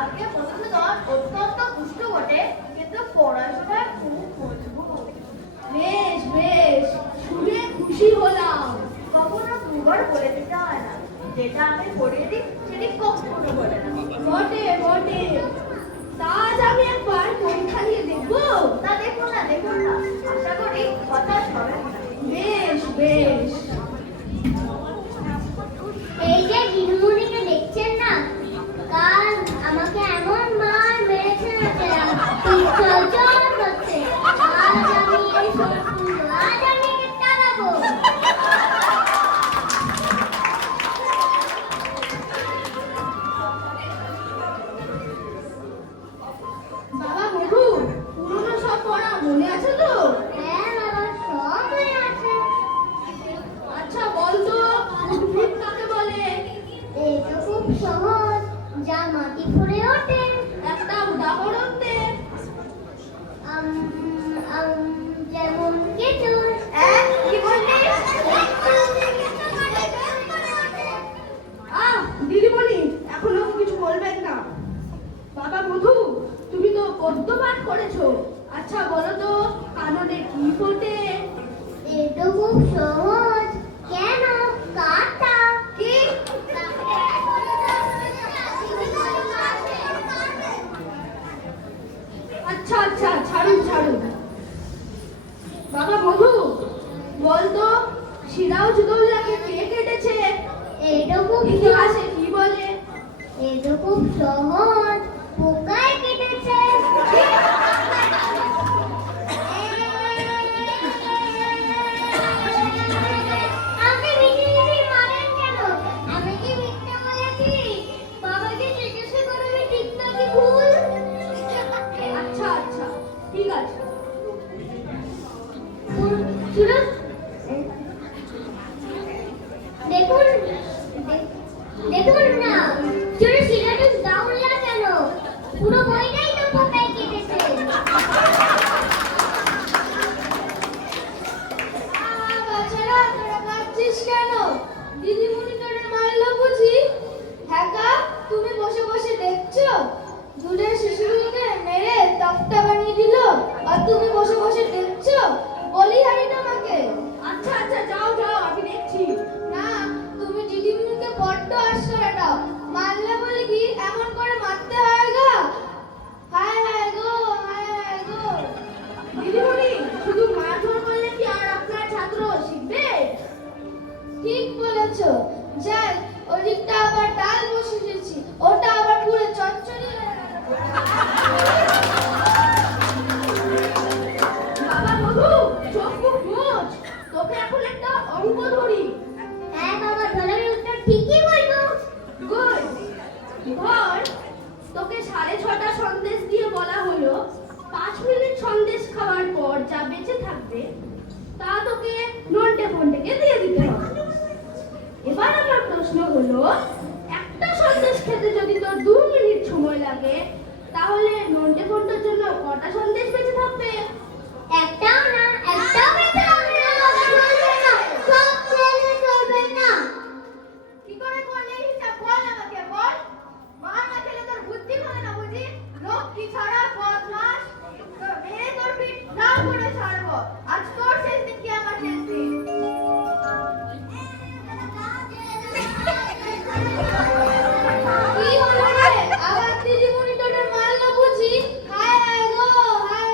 আগে মধুসূদন অত্যন্ত দুষ্ট বটে, কিন্তু পড়াশোনায় খুব মজবুত। বেশ বেশ, শুনে খুশি হলাম। কখনো দুবার বলে দিতে হয় না, যেটা আমি পড়িয়ে দিই সেটি কখনো বলে না। বটে বটে, তা আজ আমি একবার পরীক্ষা দিয়ে দেখবো। তা দেখুন না, দেখুন না, আশা করি হতাশ হবে না। বেশ বেশ। এই যে দিদিমণিকে দেখছেন না, কাল আমাকে এমন মার মেরেছে না চল করছে। আজ আমি এই সরপুর, আজ আমি একে টাকাবো। বাবা মধু, পুরনো সব পড়া মনে আছে তো? হ্যাঁ বাবা, সব মনে আছে। আচ্ছা বলতো, উদ্ভিদ কাকে বলে? এই তো খুব সহজ, যা মাটি ফুঁড়ে ওঠে। একটা উদাহরণ দে। যেমন কেঁচো। কি বললি? দিদিমণি, এখনো কিছু বলবেন না। বাবা মধু, তুমি তো গদ্য পাঠ করেছো। আচ্ছা বলো তো, কাননে কি ফোটে? এই তো খুব সহজ, কেন? কাঁটা। কি? আচ্ছা আচ্ছা, ছাড়ুন ছাড়ুন। বাবা মধু, বলতো, সিরাজউদ্দৌলাকে কে কেটেছে? এই তো খুব ইতিহাসে কি বলে? এই তো খুব সহজ, পোকায় কেটেছে। আপনি মিঠি মিঠি মারেন কেন? আমি কি মিথ্যে বলেছি? বাবাকে জিজ্ঞাসা করো আমি ঠিক নাকি ভুল। আচ্ছা আচ্ছা, ঠিক আছে। শুনো, দেখুন দেখুন না, শুনে সিরাজউদ্দৌলা কেন? পুরো বইটাই তো পোকায় কেটেছে। বাচ্চারা, তোরা কাঁদছিস কেন? দিদিমণি তোরে মারলো বুঝি? হ্যাঁ গা, তুমি বসে বসে দেখছো? দূরের শিশুগুলোকে মেরে তক্তা বানিয়ে দিল, আর তুমি বসে বসে দেখছো? বলিহারি তোমাকে। আচ্ছা আচ্ছা, যাও যাও, আমি দেখছি। না, তুমি দিদিমণিকে বড্ড আশকারা দাও। মারলে বলে কি এমন করে মারতে হয় গা? হায় হায় গো, হায় হায় গো। দিদিমণি, শুধু মারধর করলে কি আর আপনার ছাত্র শিখবে? ঠিক বলেছো। যাই, ওদিকটা আবার ডাল বসিয়েছি, ওটা আবার পুরো চচ্চড়ি হয়ে গেল। বাবা মধু, চোখ মুখ মোচ, তোকে এখন একটা অঙ্ক ধরি। হ্যাঁ বাবা, ধরার উত্তর ঠিকই বলবো। গুড। ধর, তোকে 6:30 সন্দেশ দিয়ে বলা হলো 5 মিনিট সন্দেশ খাওয়ার পর যা বেঁচে থাকবে তা তোকে নন্টে ফন্টেকে দিয়ে দিতে হবে। এবার আমার প্রশ্ন হলো, একটা সন্দেশ খেতে যদি তোর 2 মিনিট সময় লাগে, তাহলে নন্টে ফন্টের জন্য কটা সন্দেশ বেঁচে থাকবে? একটাও না, একটাও বেঁচে হবে না বাবা, চলবে না, সব ছেলে চলবে না। কি করে করলে এই হিসাব? বল আমাকে, বল। মার না খেলে তোর বুদ্ধি হবে না বুঝি? লক্ষ্মী ছাড়া বদমাস, তোর মেয়ে তোর পিঠ লাল করে ছাড়বো। আজ তোর শেষ দিন কি আমার শেষ দিন? কি হলো রে? আবার দিদিমণি তোরে মারলো বুঝি? হায় হায় গো, হায়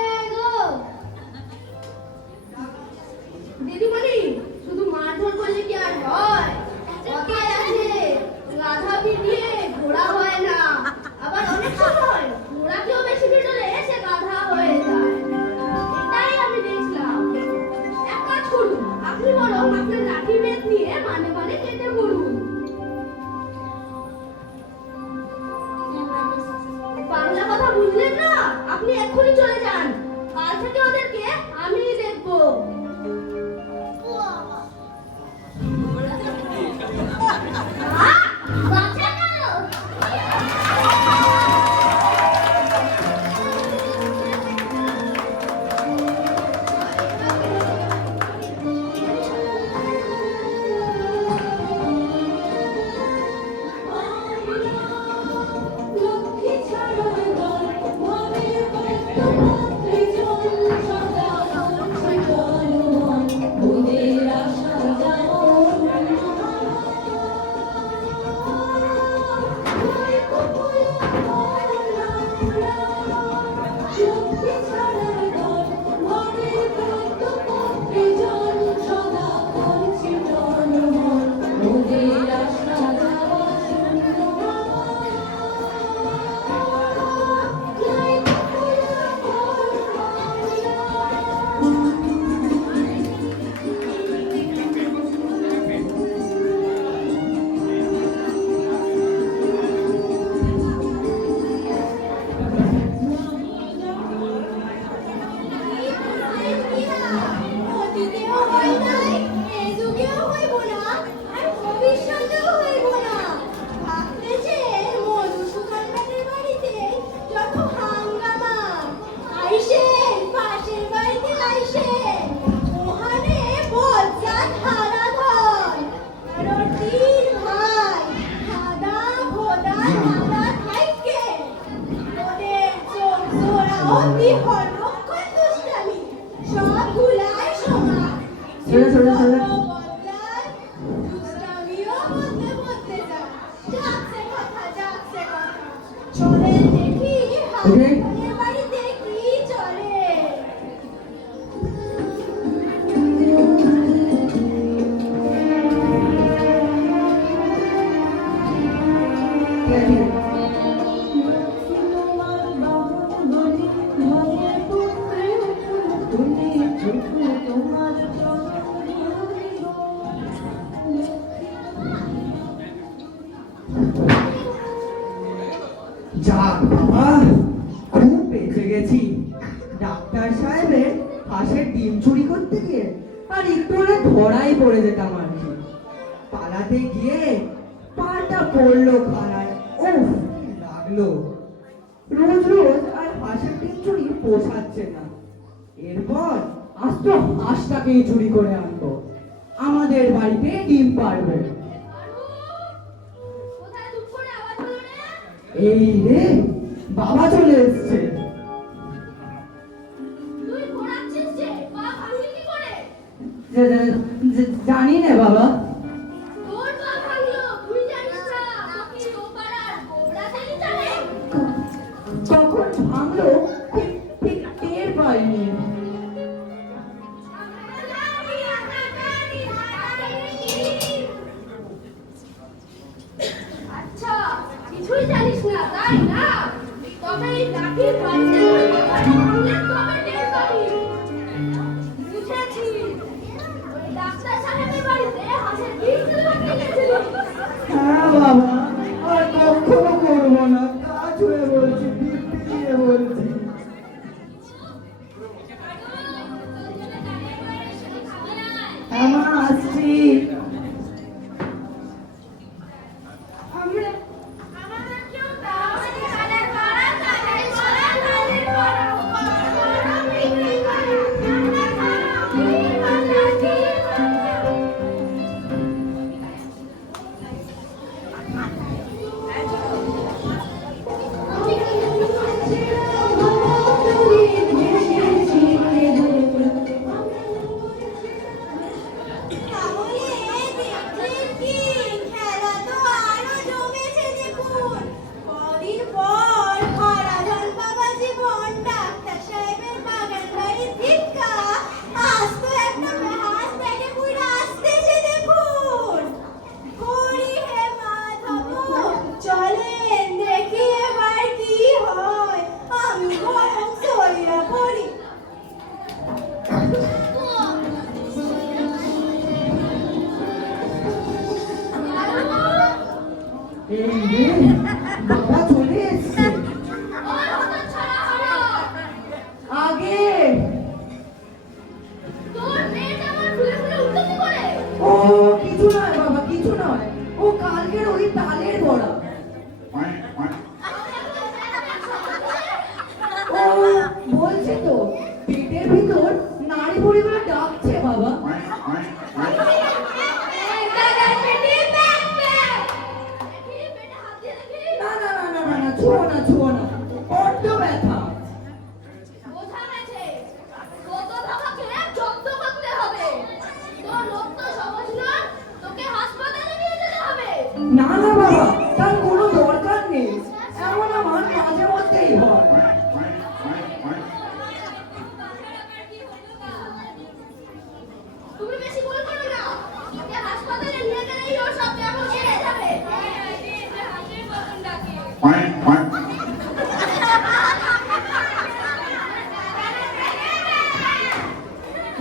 সরে সরে সরে যুগও বদলায়, দুষ্টামিও বদলে বদলে যায়। যাচ্ছে কথা, যাচ্ছে কথা। চলে দেখি হাসপাতালের বাড়িতে কি চলে। যাক বাবা, খুব বেঁচে গেছি। ডাক্তার সাহেবের হাঁসের ডিম চুরি করতে গিয়ে আর একটু হলে ধরাই পড়ে যেতাম আর কি। পালাতে গিয়ে পাটা পড়লো খানায়, ওফ কি লাগলো। রোজ রোজ আর হাঁসের ডিম চুরি পোষাচ্ছে না। এরপর আজ তো হাঁসটাকেই চুরি করে আনবো, আমাদের বাড়িতে ডিম পারবে। কোথায় চুপ করে আওয়াজ হলো রে? এই রে, বাবা চলে এসছে। তুই ঘোরাচ্ছিস যে, পা ভাঙলি কি করে? জানি না বাবা। তোর পা ভাঙলো, তুই জানিস না? তোকে ও পাড়ার গোবরাতেই চলে। কখন ভাঙলো ঠিক ঠিক টের পাইনি। আচ্ছা, কিছুই জানিস না তাই না? তবে এই লাঠির বাড়িতে তোর মাথাটা ভাঙলে তবে টের পাবি। বুঝেছি। ওই ডাক্তার সাহেবের বাড়িতে হাঁসের ডিম চুরি করতে গেছিলি। হ্যাঁ বাবা, আর কখনো করবো না। কাজ হয়ে বলছি, দিব্যি দিয়ে বলছি। হ্যাঁ মা, আসছি। আমাদের কেউ দাও নি কানের পাড়া, কানের পাড়া, কানের পাড়া। বড় বিক্রি করে, আমরা খারাপ, কি বাজা, কি বাজা। তাহলে দেখলেন কি, খেলা তো আরো জমেছে দেখুন। কদিন পর হারাধন বাবা জীবন ডাক্তার সাহেবের বাগান বাড়ির ভিক্ষা, আজ তো একটা হাঁস ব্যাগে পুরো আসতেছে দেখুন। হরি হে মাধব, চলেন দেখি এবার কি হয়। আমি বরং সরিয়া পড়ি। এই রে, বাবা চলে এসছে। আগে ও কিছু নয় বাবা, কিছু নয়। ও কালকের ওই তালের বড়া। ও বলছে তো পেটের ভিতর নাড়ি ভুড়িগুলো ডাকছে বাবা। না না না না না না, ছুঁয়ো না, ছুঁয়ো না, বড্ড ব্যথা। বোঝা গেছে, কত টাকাকে জব্দ করতে হবে। তোর রক্ত সহজ নয়, তোকে হাসপাতালে নিয়ে যেতে হবে। না না বাবা, তার কোনো দরকার নেই। এমন আমার মাঝে মধ্যেই হয়। তুমি বেশি ভুল করো না, তোকে হাসপাতালে নিয়ে গেলেই ওর সব ব্যাপার সেরে যাবে। হাতের মতন ডাকে।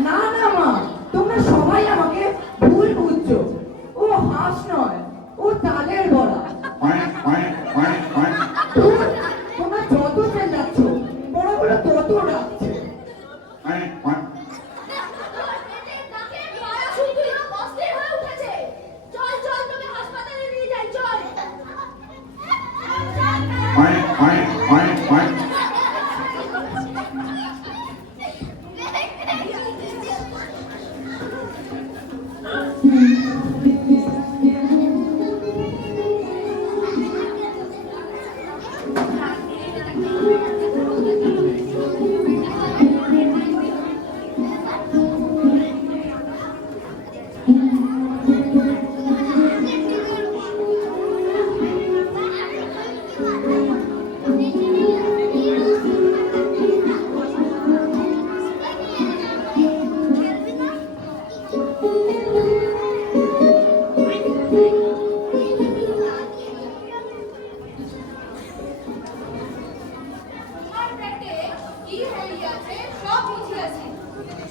না না মা, তোমরা সবাই আমাকে ভুল বুঝছো। ও হাঁস নয়, ও তালের বড়া। ধুর, তোমরা যত চেল্লাচ্ছ বড়গুলো তত ডাকছে। তোর পেটের ডাকে পাড়া শুনতেই অস্থির হয়ে উঠেছে। চল চল, তোকে হাসপাতালে নিয়ে যাই, চল।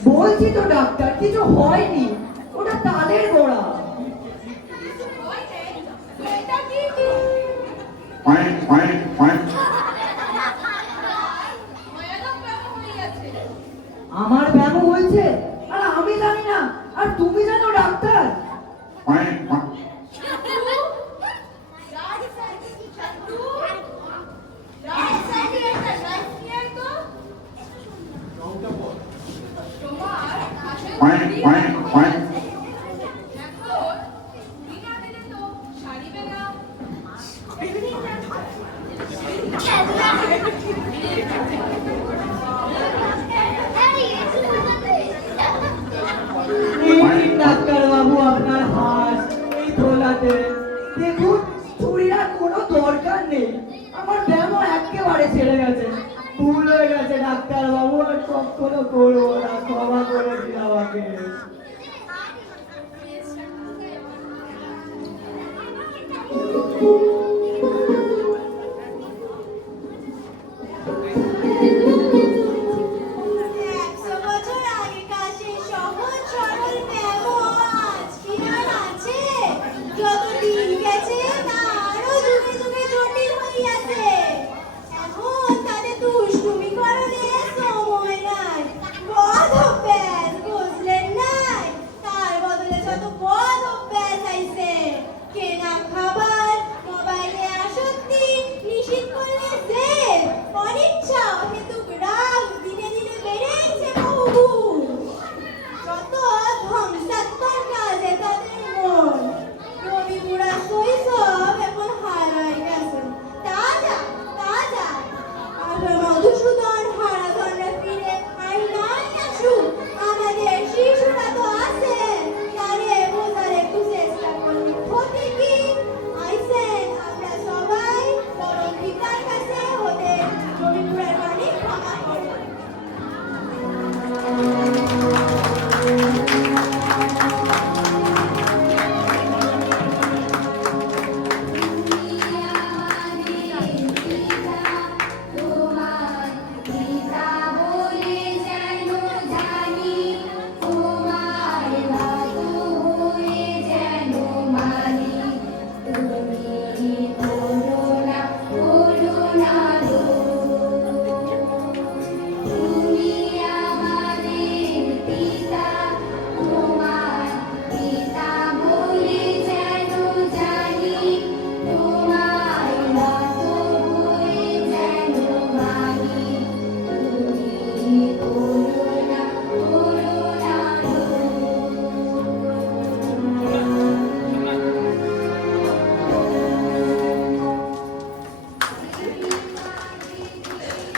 বলছি তো ডাক্তার, কিছু হয়নি, ওটা তালের গোড়া। আমার ব্যায়াম হয়েছে আর আমি জানি না, আর তুমি জানো ডাক্তার? ডাক্তার বাবু, আপনার হাঁস এই থোলাতে দেখুন, চুরির আর কোনো দরকার নেই। আমার ব্যায়াম একেবারে ছেড়ে গেছে, ভুল হয়ে গেছে ডাক্তার বাবু, আর কখনো করবো না, ক্ষমা করে দিন আমাকে।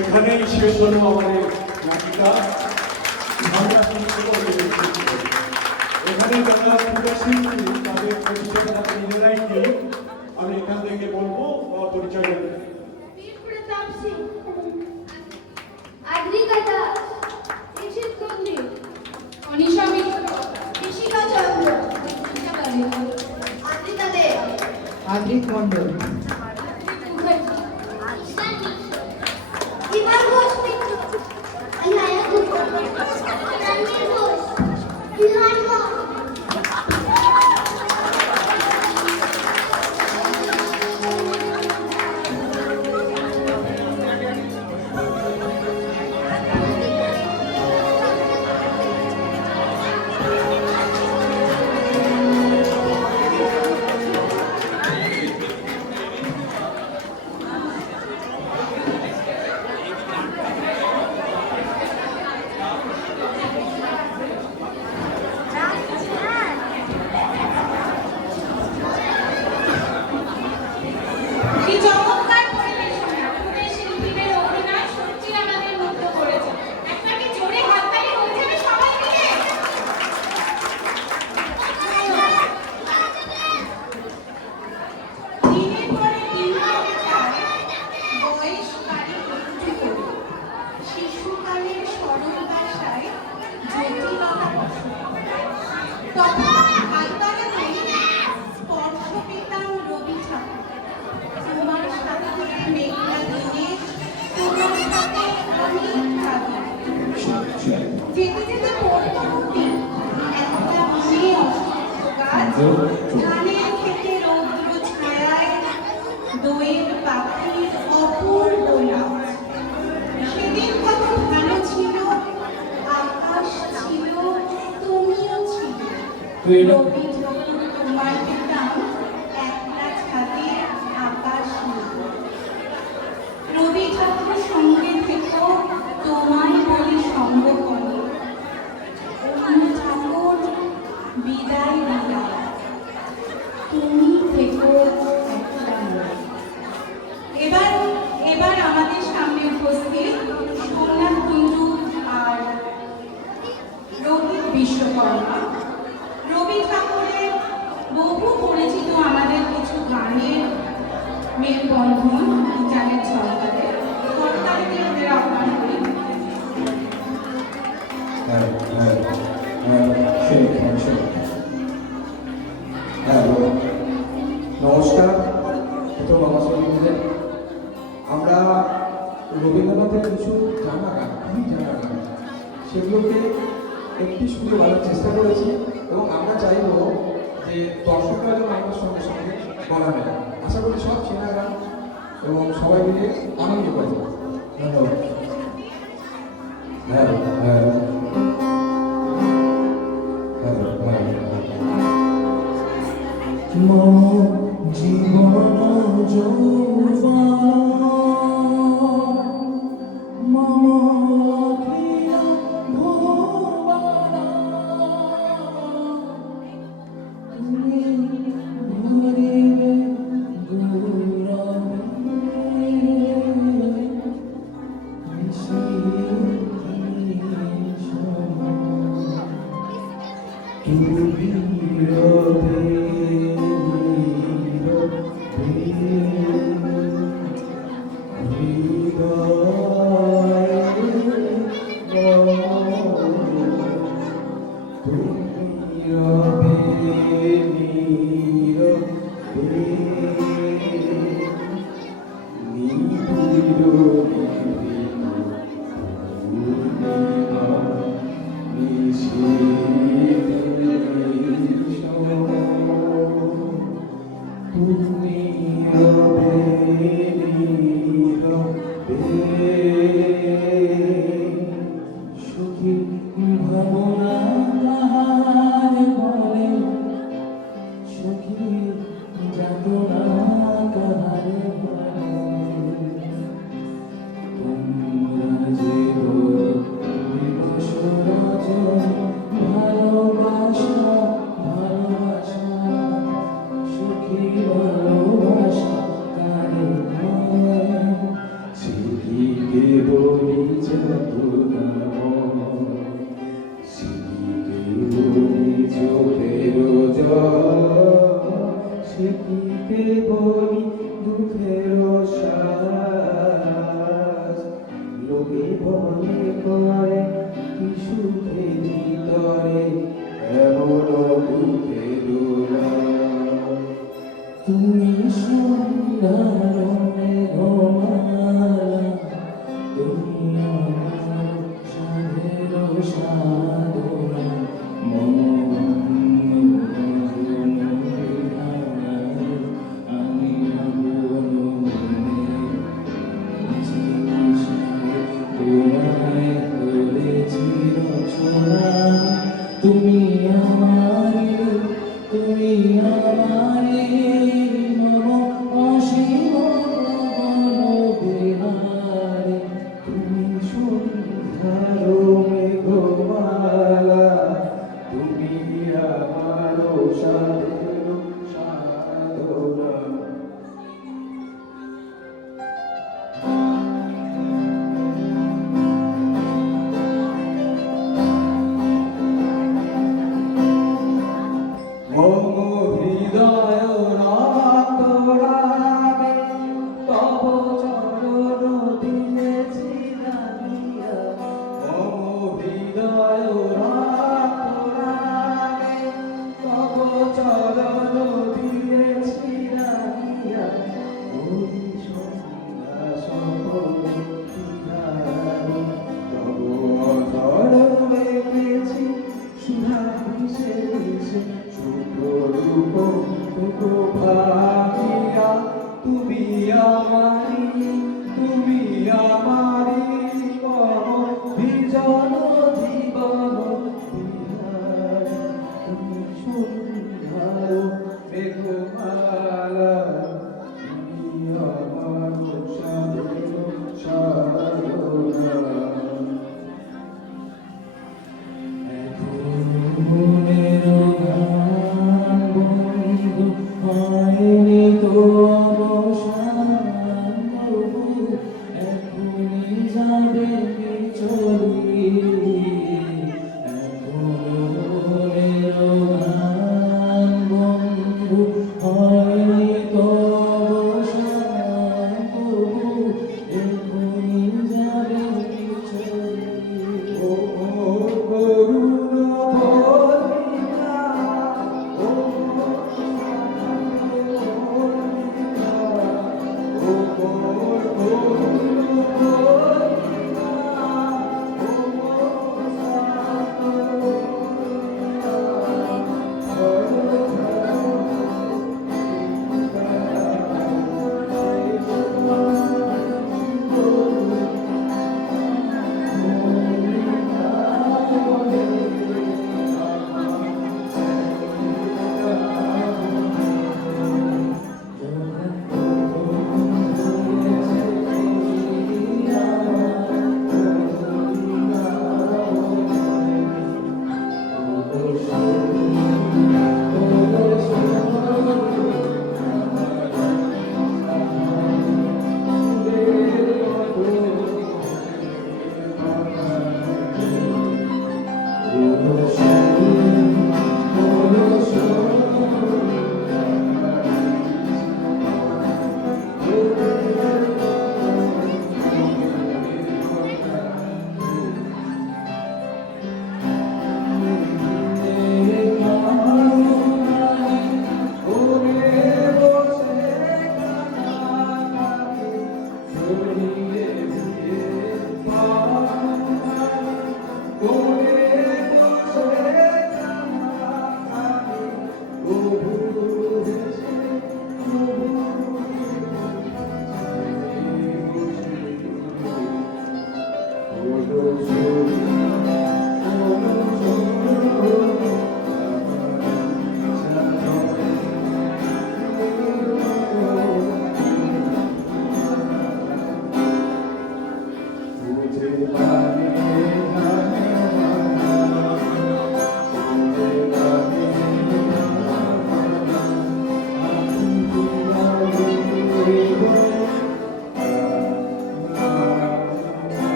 এখানেই শেষ হলো আমাদের নাটিকা। এখানে যারা ক্রীড়া শিল্পী তাদের পরিচয় তারা নিজেরাই দিয়ে আমি এখান থেকে বলবো পরিচয় দেবেন। আদ্রিক মন্ডল, তোমার সাথে অনেক ধানের খেতে রৌদ্র ছায়ায় দোয়েল পাখির অপূর্ব নাচ। সেদিন কত ভালো ছিল, আকাশ ছিল, তুমিও ছিলে। রবি যখন তোমার পেতাম একলা ছাদে আকাশ নীল। রবি যখন সঙ্গে থেকো তোমায় বলি সঙ্গ করে। অন্য ঠাকুর বিদায় বিদায়, তুমি থেকো একটা মোড়ে। এবার আমাদের সামনে উপস্থিত সোমনাথ কুণ্ডু আর রোহিত বিশ্বকর্মা। রবি ঠাকুরের বহু পরিচিত আমাদের কিছু গানের মেলবন্ধন জানেন সরকারের কর্তাকে ওদের আহ্বান করি। নমস্কার। প্রথম আমার সঙ্গে আমরা রবীন্দ্রনাথের কিছু জানা গান, খুবই জানা গান, সেগুলোকে একটি সুরে বলার চেষ্টা করেছি এবং আমরা চাইব যে দর্শকরা যেন আমাদের সঙ্গে সঙ্গে বলা মেলা। আশা করি সব চেনা গান এবং সবাই মিলে আনন্দ পাবে। ধন্যবাদ। হ্যাঁ হ্যাঁ জীবন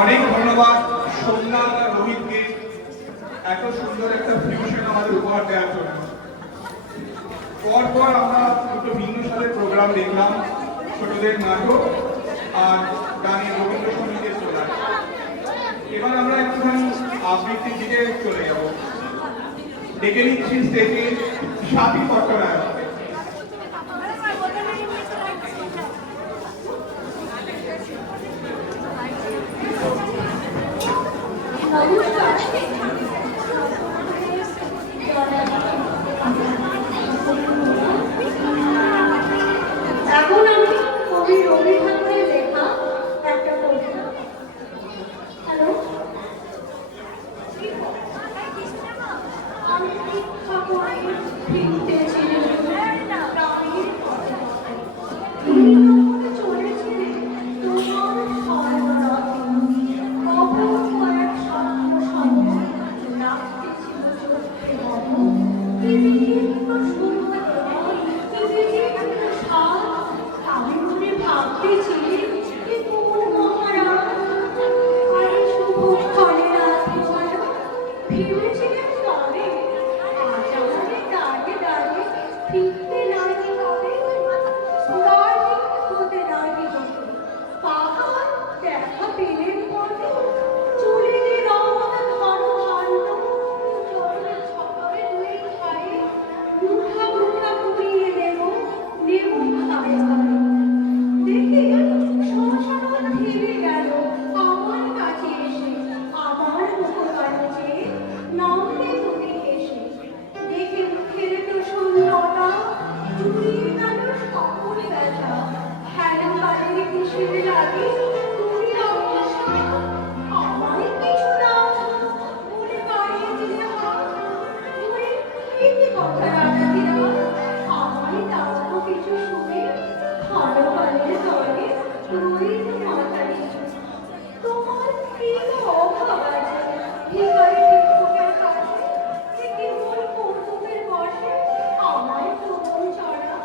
অনেক ধন্যবাদ সোমনাথ আর রোহিতকে এত সুন্দর একটা ফিউশন আমাদের উপহার দেওয়ার জন্য। পরপর আমরা দুটো ভিন্ন সাথে প্রোগ্রাম দেখলাম, ছোটদের নাটক আর গানের রবীন্দ্রসঙ্গীতের প্রোগ্রাম। এবার আমরা একটুখানি আবৃত্তির দিকে চলে যাব। ডেকে নিচ্ছি স্টেজে সাথী পট্টনায়ক। এখন আমি কবি রবি ঠাকুরের লেখা একটা কবিতা। হ্যালো, আমি শিক্ষা করে ফিরতেছিলাম প্রাণীর পথে। তুমি যখন চলেছিলে তোমার সর্বরাতে, কখন কয়েক স্বপ্ন সময় রাখতেছিল চোখে বড়। কি বিচিত্র সুন্দর, কি বিচিত্র স্বাদ, আমি মনে ভাবতেছি যে কোন মহারাজ আরে শুভক্ষণে রাত্রিবেলা ভেবেছিলেন তবে আজ আমাদের দাঁড়িয়ে দাঁড়িয়ে ফিরতে লাগে তবে দাঁড়িয়ে হতে দাঁড়িয়ে পাহাড় দেখা পেলেন পথে চলে যে রওনা ধরো শান্ত জলের ছপারে দুই ধারে মুঠা মুঠা কুড়িয়ে নেব খায় খায় দেখে শ্মশান থেমে গেল আমার কাছে এসে আমার মুখপানে চেয়ে নামলে তুমি এসে দেখে মুখের তো শূন্যতা জুড়িয়ে গেল সকল ব্যথা হেন কালের কিসের লাগে তুমি আমার সাথে আমায় কিছু দাও বলে বাড়িয়ে দিলে হাত তুমি কি কথা রাখা দিলা আমায় দাও কিছু শুনে ভালো কালের তরে রোহিত মাথায় তোমার কি অভাব আছে ভিখারি ভিক্ষুকের কাছে যে কেবল কৌতুকের বসে আমায় প্রবল চড়া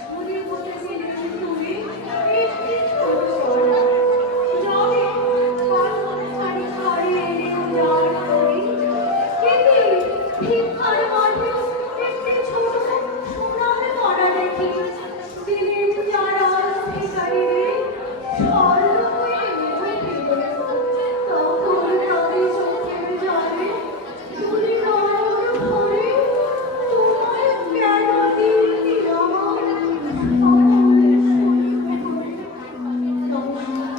ঝুড়ি বসে ফেলেছি তুমি একটি ছোট গলা যাবে বাসন ছাড়ি ছাড়ি এনে যার করি কেটে ভিক্ষার মাঠে একটি ছোট সোনার কড়া দেখি দিলেন যারা ভিখারিরে স্বর্ণ হয়ে নেমে ফেলে তখন তাদের চোখের জলে তুলি নয়ন ভরে তোমায় কেন দিলি আমার সকলের সহিত করে নমস্কার।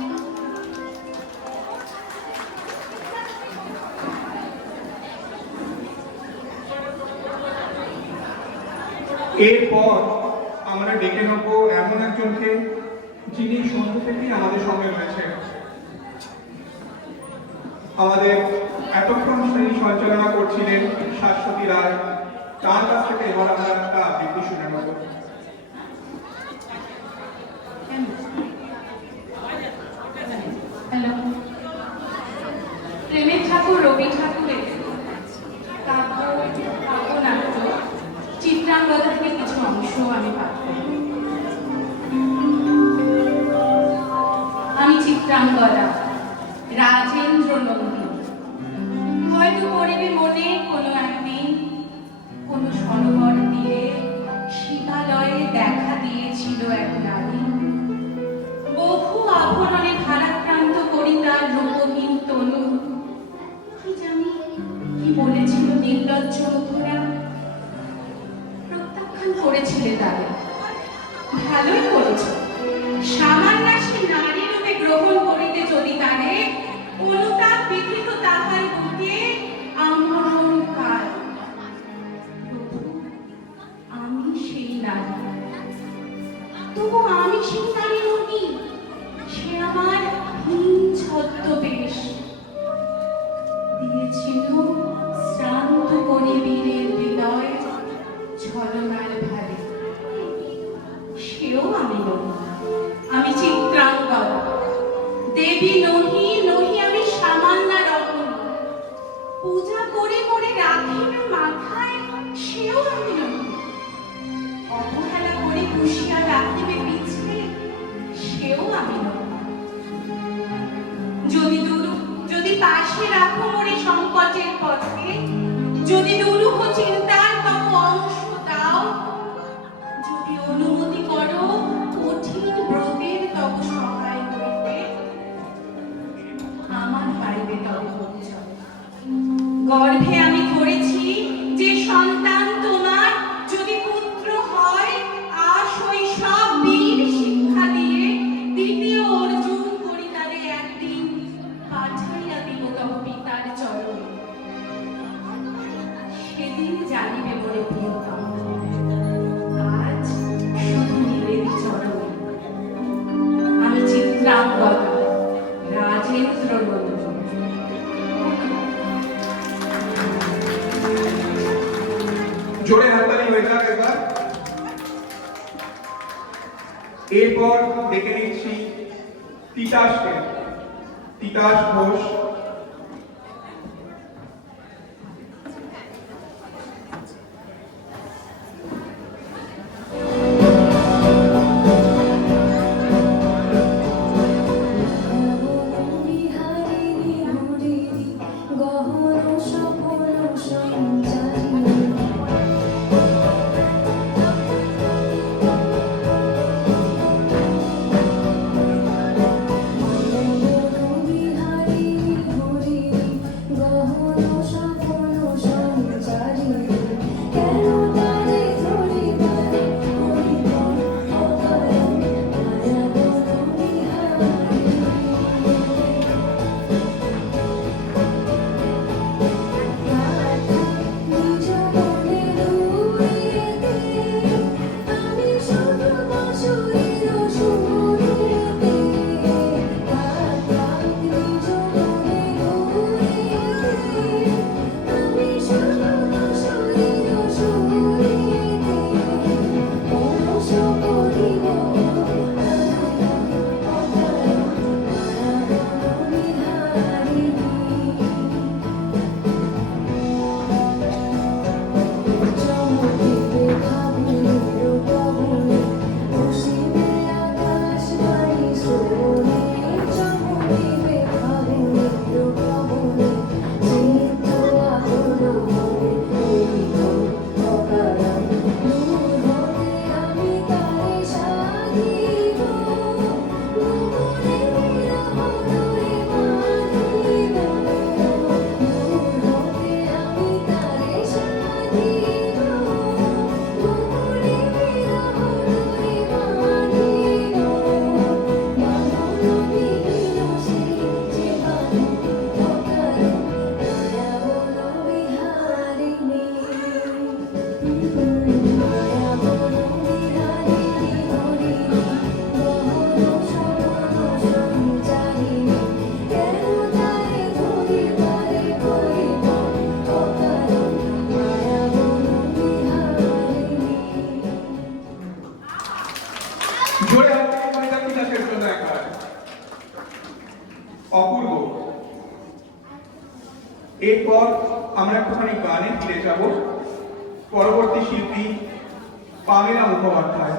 এরপর আমরা ডেকে নেব এমন একজনকে যিনি সন্ধ্যা থেকেই আমাদের সঙ্গে রয়েছে। আমাদের এতক্ষণ শ্রেণী সঞ্চালনা করছিলেন শাশ্বতী রায়, তার কাছ থেকে এবার আমরা একটা আবৃত্তি শুনে নেব। হ্যালো, প্রেমের ঠাকুর রবি ঠাকুরের কাব্য কাব্যনাট্য চিত্রাঙ্গদা থেকে কিছু অংশ আমি পাঠ করব। আমি চিত্রাঙ্গদা, রাজেন্দ্র নন্দী। হয়তো পড়িবে মনে কোনো একদিন কোনো সরোবর তীরে শিবালয়ে দেখা দিয়েছিল এক নারী। বহু আভরণে ভারাক্রান্ত করি তার রূপহীন তনু। কি জানি কি বলেছিল নির্লজ্জ মুখরা, প্রত্যাখ্যান করেছিলে তারে। ভালোই করেছ, সামান্য সে নারী রূপে গ্রহণ করিতে যদি তারে অনুতাপ বিধিত তাহার বুকে আমরণ কাল। প্রভু, আমি সেই নারী, তবু আমি সেই নারী নই, সে আমার হীন ছদ্মবেশ। দিয়েছিল শ্রান্ত বীরের হৃদয় ছলনার ভারে। সেও আমি নই, আমি চিত্রাঙ্গদা, দেবী নহি নহি আমি সামান্য রকম। পূজা করে করে রাখিবে মাথায়, সেও আমি নই। অবহেলা করে কুশিয়া রাখিবে পিছে, সেও আমি নই। যদি পাশে রাখো মোরে সংকটের পথে, যদি দুরূহ চিন্তার তব অংশ দাও, যদি অনুমতি করো কঠিন ব্রতের তব সহায় হইতে, আমার পাইবে তব পরিচয়। গর্ভে আমি ধরেছি যে সন্তান তোমার, যদি পুত্র হয় আশ শৈশব বীর শিক্ষা দিয়ে, দ্বিতীয় অর্জুন করি তারে একদিন পাঠাইয়া দিব তব পিতার চরণ। সেদিন জানিবে মোরে প্রিয়তম, আজ শুধু নীলের চরণ। আমি চিত্রাঙ্গদা, রাজেন্দ্র নন্দন। জোরে হাততালি হয়ে যাক এবার। এরপর ডেকে নিচ্ছি তিতাসকে, তিতাস ঘোষ। জোরে হাততালি হয়ে যাক তিতাসের জন্য একবার। অপূর্ব। এরপর আমরা একটুখানি গানে ফিরে যাব। পরবর্তী শিল্পী পামেলা মুখোপাধ্যায়।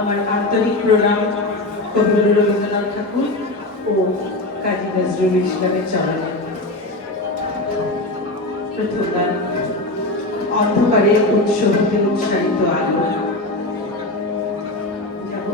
আমার আন্তরিক প্রণাম কবিগুরু রবীন্দ্রনাথ ঠাকুর ও কাজী নজরুল ইসলামের চরণে। প্রথম গান অন্ধকারে উৎস হতে উৎসারিত আলো। যাব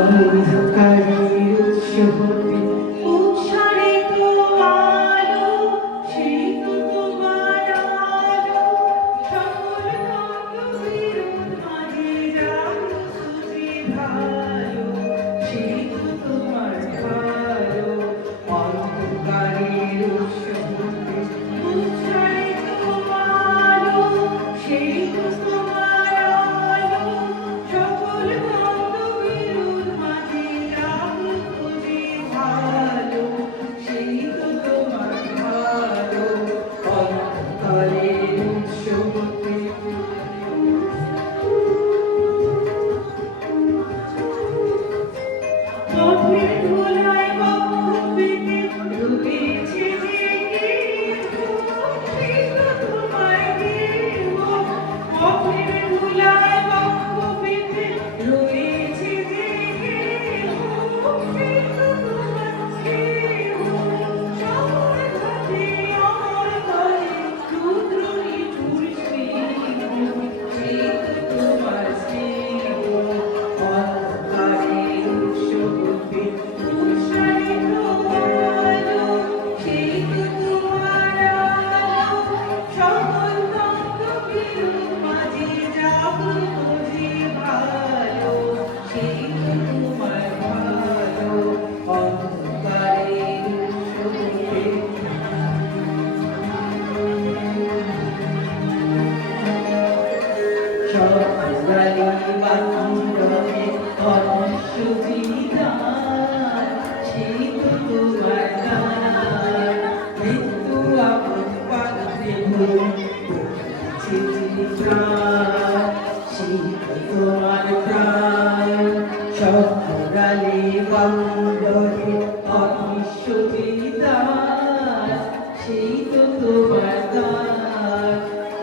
অন্ধকারের উৎস হতে উৎসারিত আলো, সেই তো তোমার আলো, সকল রঙ-বিরঙ মাঝে জাগো সুজি ভালো, সেই তো তোমার ভালো। অন্ধকারের উৎস হতে উৎসারিত আলো, সেই তো তোমার আলো, সকল রঙ-বিরঙ মাঝে জাগো সুজি ভালো, সেই তো তোমার ভালো। অন্ধকারের উৎস হতে পথের ধুলায় বক্ষ পেতে রয়েছে জেগে, সেই তো তোমার দেহ। পথের ধুলায় বক্ষ পেতে রয়েছে জেগে, সেই তো তোমার দেহ। শহর ঘাটে অমর করে রুদ্র নিঠুর স্নেহ, সেই তো তোমার স্নেহ। অন্ধকারের উৎস হতে উৎসারিত আলো, সেই তো তোমার আলো, সকল রঙ-বিরঙ মাঝে জাগ্রত যে ভালো, সেই তো তোমার ভালো। অন্ধকারের উৎস হতে সকালে বান্ধবে অনিশ্চিতার, সেই তো তোমার গান। মৃত্যু আপন পাত্রে ভরেছে যে প্রাণ, সেই তো তোমার প্রাণ। সকালে বান্ধবে অনিশ্চিতার, সেই তো তোমার গান।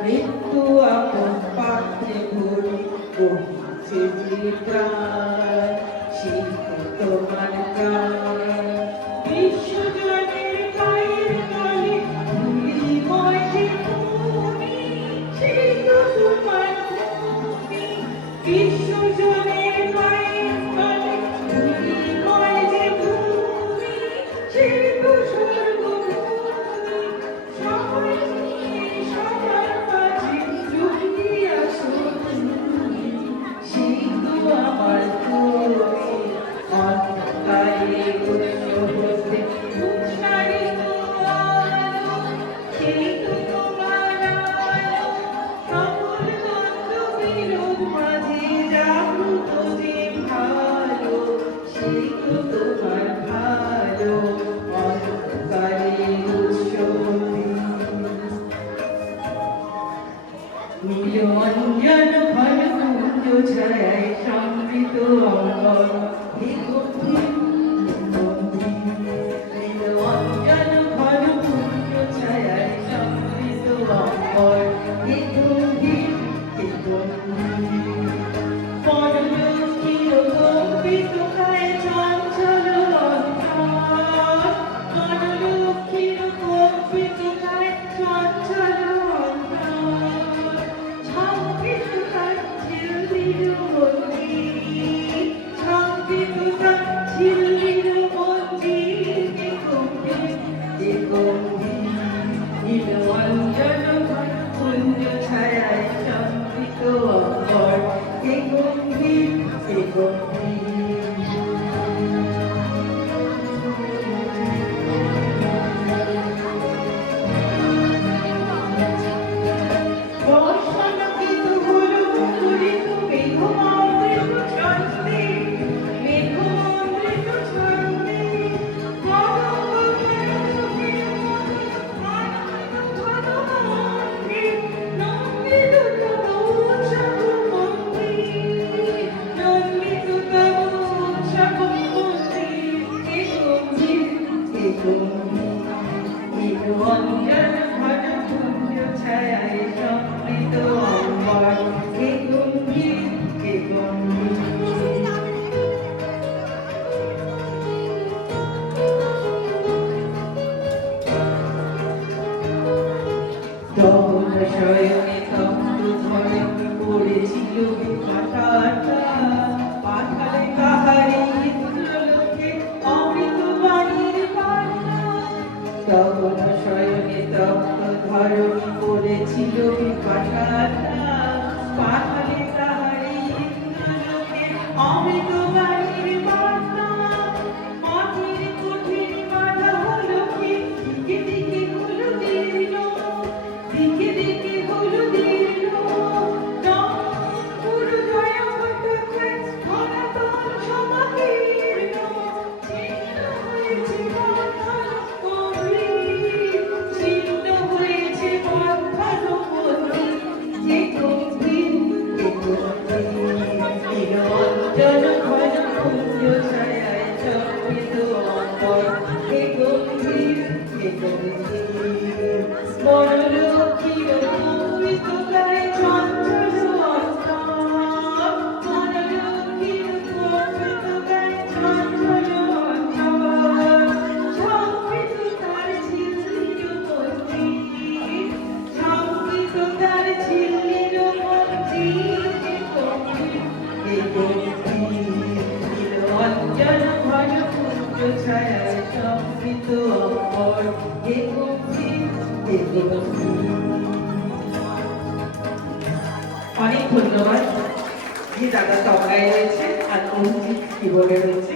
মৃত্যু আপন পাত্রে ভরে বহিছে যে প্রাণ, সেই তো তোমার প্রাণ। বিশ্বজনের পায়ের তলে ধূলিময় যে ভূমি, সেই তো তোমার ভূমি। বিশ্বজনের পায়ের তলে ধূলিময় যে ভূমি, সেই তো স্বর্গভূমি। সবাই নিয়ে সবার মাঝে লুকিয়ে আসো তুমি, সেই তো আমার তুমি। অন্ধকারের উৎস হতে উৎসারিত আলো, সেই তো তোমার আলো, সকল দ্বন্দ্ব-বিরোধ মাঝে জাগ্রত যে ভালো, সেই তো তোমার ভালো। অন্ধকারের উৎস হতে নীলঞ্জন ঘন কুঞ্জ ছায়ায় সমৃত অঙ্গন, হে গম্ভীর গম্ভীর। নীলঞ্জন ঘন কুঞ্জ ছায়ায় সমৃত অঙ্গন, হে গম্ভীর হে গম্ভীর। পরলৌকিক কম্পিত কায় চঞ্চল অন্তর, পরলৌকিক কম্পিত কায় চঞ্চল অন্তর। ঝঙ্কিত কাঞ্চিল নীলমণি, ঝঙ্কিত কাঞ্চিল তখন শয়নে তপ্ত ঘরে পড়েছিল কাঁটাটা পাঠালে কাহারি ইন্দ্রলোকে অমৃত বাণীর বার্তা তখন শয়নে তপ্ত ধরণী পড়েছিল কাঁটাটা পাঠালে কাহারি ইন্দ্রলোকে অমৃত বাণীর বার্তা মাটির কঠিন বাধা হলো কি দিকে দিকে হলো দিল দিকে দিকে হলো দিল পুরো দয়া হঠাৎ ধরাতল সমাকীর্ণ ছিন্ন হয়েছে বন্ধন কবি ছিন্ন হয়েছে বন্ধন কবি যে গম্ভীর নিরঞ্জন ঘন পুঞ্জ ছায়ায় চক্রিত অন্তর হে গম্ভীর মনোলক্ষীর কবিত গায়ে চঞ্চল অন্তর মনোলক্ষীর কবিত গায়ে চঞ্চল অন্তর ঝঙ্কৃত তার ঝিল্লির মন্দির ঝঙ্কৃত তার ঝিল্লির মন্দির হে গম্ভীর নিরঞ্জন ঘন পুঞ্জ ছায়ায় চক্রিত অন্তর হে গম্ভীর অনেক ধন্যবাদ যে দাদা তবলায় রয়েছে আর অঞ্জিত কিবোর্ডে রয়েছে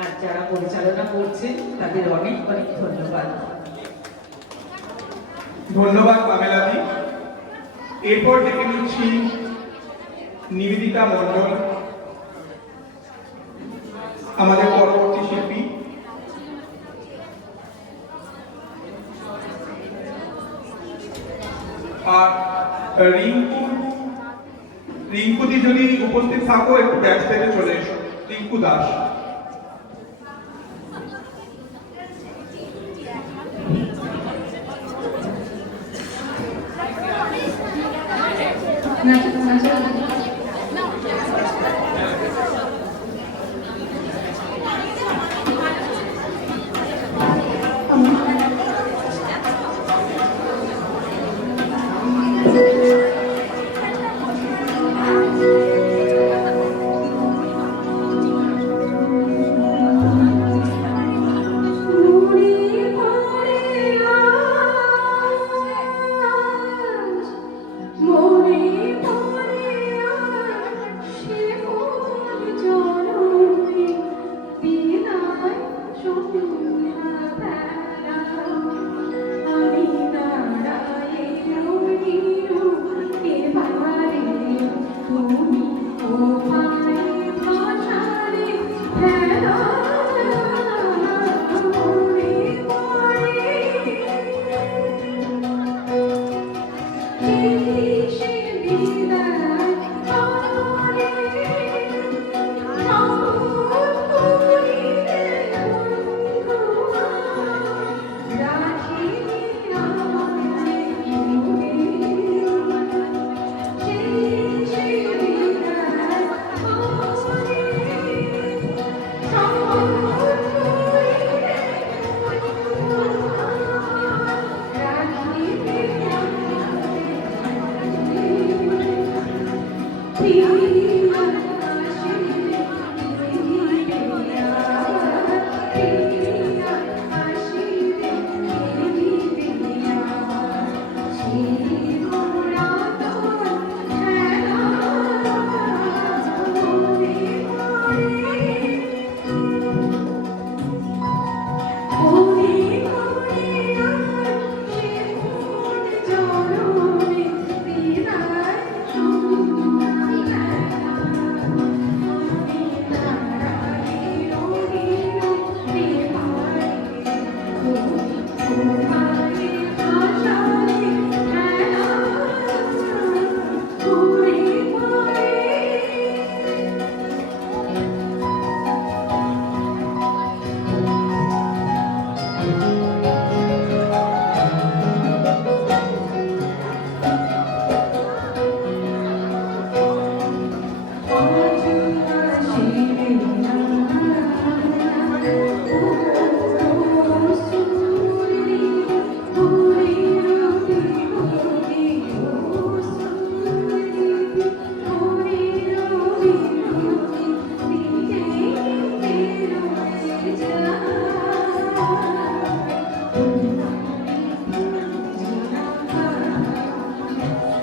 আর যারা পরিচালনা করছেন তাদের অনেক অনেক ধন্যবাদ। ধন্যবাদ পামেলাদি। এরপর ডেকে নিচ্ছি নিবেদিতা মণ্ডল, আমাদের পরবর্তী শিল্পী। আর রিঙ্কুদি যদি উপস্থিত থাকো একটু ব্যাক সাইডে চলে এসো। রিঙ্কু দাস।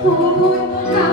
ফুল